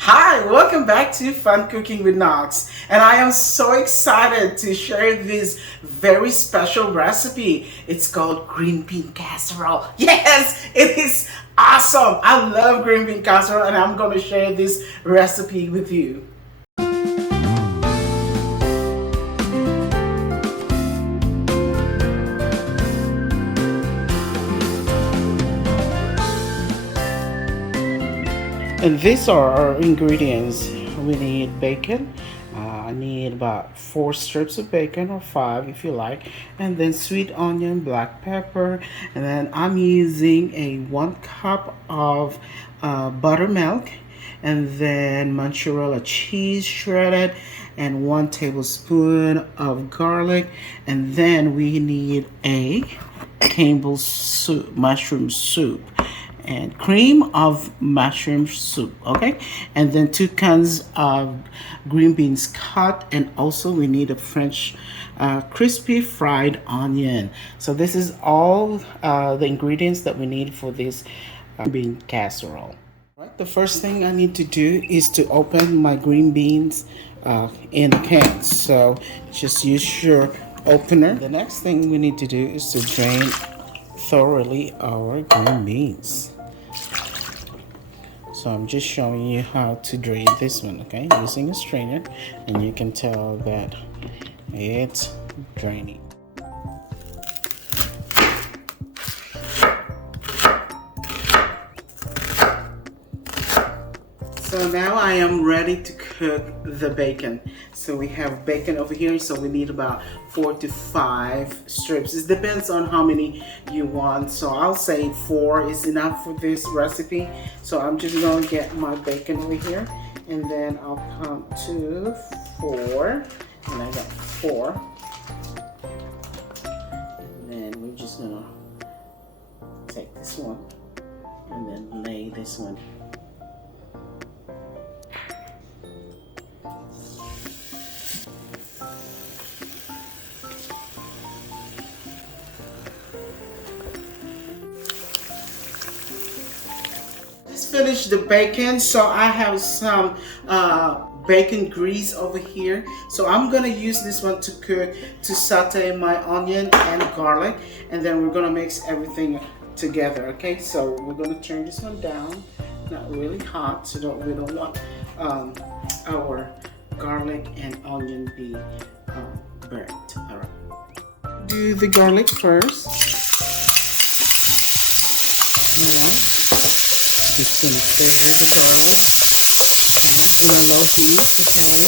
Hi, welcome back to Fun Cooking with Knox, and I am so excited to share this very special recipe. It's called green bean casserole. Yes, it is awesome. I love green bean casserole, and I'm going to share this recipe with you. And these are our ingredients. We need bacon. I need about 4 strips of bacon, or 5 if you like, and then sweet onion, black pepper, and then I'm using a 1 cup of buttermilk, and then mozzarella cheese shredded, and 1 tablespoon of garlic, and then we need a Campbell's soup, mushroom soup, and cream of mushroom soup, okay, and then 2 cans of green beans cut, and also we need a French crispy fried onion. So this is all the ingredients that we need for this bean casserole. Right, the first thing I need to do is to open my green beans in the can. So just use your opener. The next thing we need to do is to drain thoroughly our green beans. So I'm just showing you how to drain this one, okay, using a strainer, and you can tell that it's draining. So now I am ready to cook the bacon. So we have bacon over here, so we need about 4 to 5 strips. It depends on how many you want. So I'll say 4 is enough for this recipe. So I'm just gonna get my bacon over here, and then I'll count 2, 4, and I got 4. And then we're just gonna take this one and then lay this one. Finish the bacon, so I have some bacon grease over here, so I'm gonna use this one to cook, to saute my onion and garlic, and then we're gonna mix everything together. Okay, so we're gonna turn this one down, not really hot, so we don't want our garlic and onion be burnt. All right, do the garlic first. All right. Just gonna stir the garlic on a low heat, okay.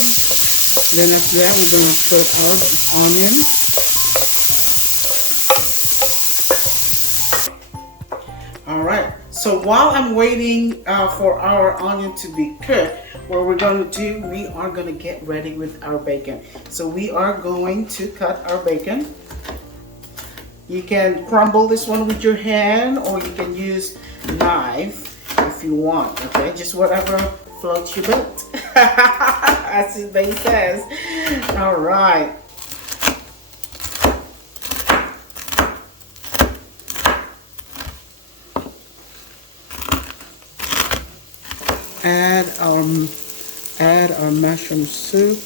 Then after that, we're gonna put our onion. All right. So while I'm waiting for our onion to be cooked, what we're gonna do, we are gonna get ready with our bacon. So we are going to cut our bacon. You can crumble this one with your hand, or you can use a knife if you want, okay, just whatever floats your boat, as they says. All right, add our mushroom soup.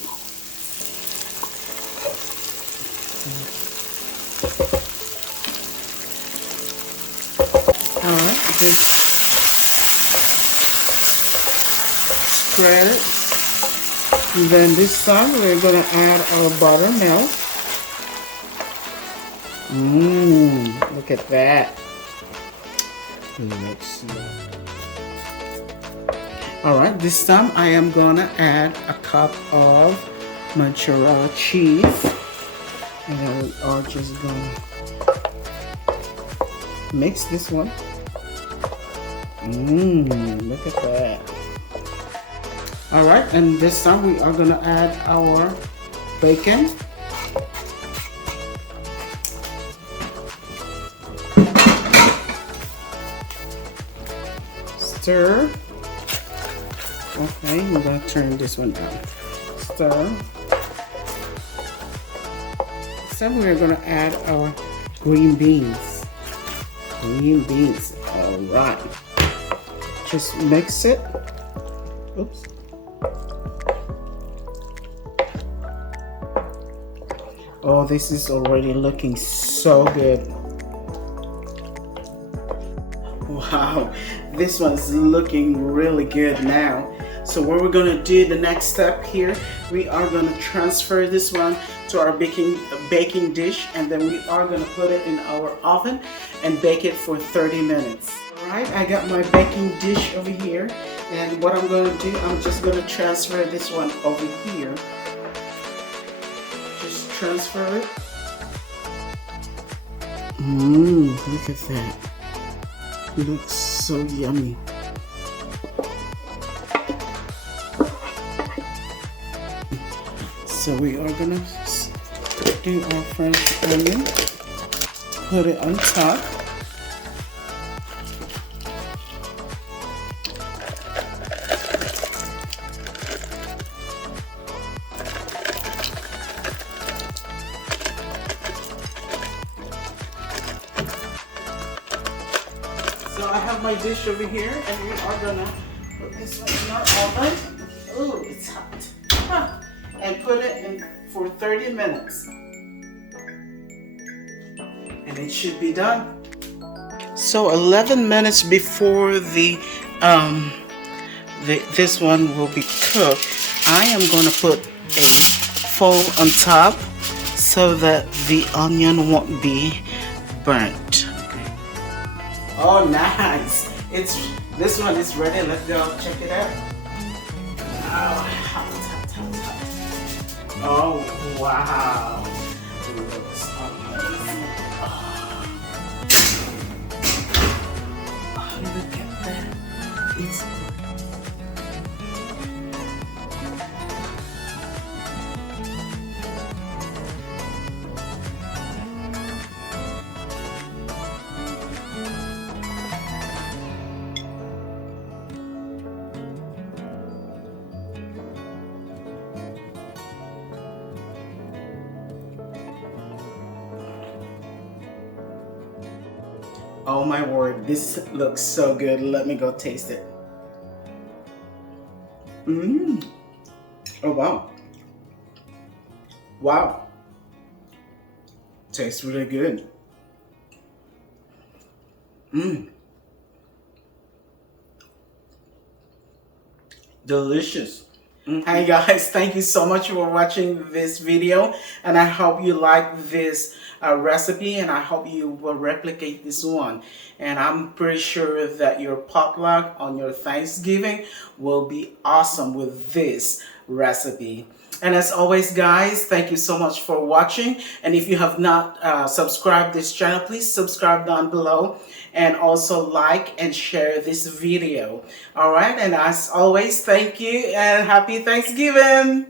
All right, just spread it. And then this time we're gonna add our buttermilk. Look at that. Let's see. All right, this time I am gonna add a cup of mozzarella cheese, and then we are just gonna mix this one. Look at that. All right, and this time we are gonna add our bacon. Stir. Okay, we're gonna turn this one down. Stir. This time we're gonna add our green beans. Green beans. All right. Just mix it. Oops. Oh, this is already looking so good. Wow, this one's looking really good now. So what we're gonna do, the next step here, we are gonna transfer this one to our baking dish, and then we are gonna put it in our oven and bake it for 30 minutes. All right, I got my baking dish over here, and what I'm gonna do, I'm just gonna transfer this one over here. Just transfer it. Look at that. It looks so yummy. So we are gonna do our French onion, put it on top. So I have my dish over here, and we are gonna put this one in our oven. Oh, it's hot. Huh. And put it in for 30 minutes. And it should be done. So 11 minutes before this one will be cooked, I am gonna put a foil on top so that the onion won't be burnt. Oh, nice! This one is ready. Let's go check it out. Oh, hot, hot, hot, hot. Oh, wow! Looks amazing. Oh, look at that! It's oh my word, this looks so good. Let me go taste it. Oh wow. Wow. Tastes really good. Delicious. Hi guys, thank you so much for watching this video, and I hope you like this recipe, and I hope you will replicate this one. And I'm pretty sure that your potluck on your Thanksgiving will be awesome with this recipe. And as always guys, thank you so much for watching, and if you have not subscribed this channel, please subscribe down below, and also like and share this video. All right, and as always, thank you and happy Thanksgiving.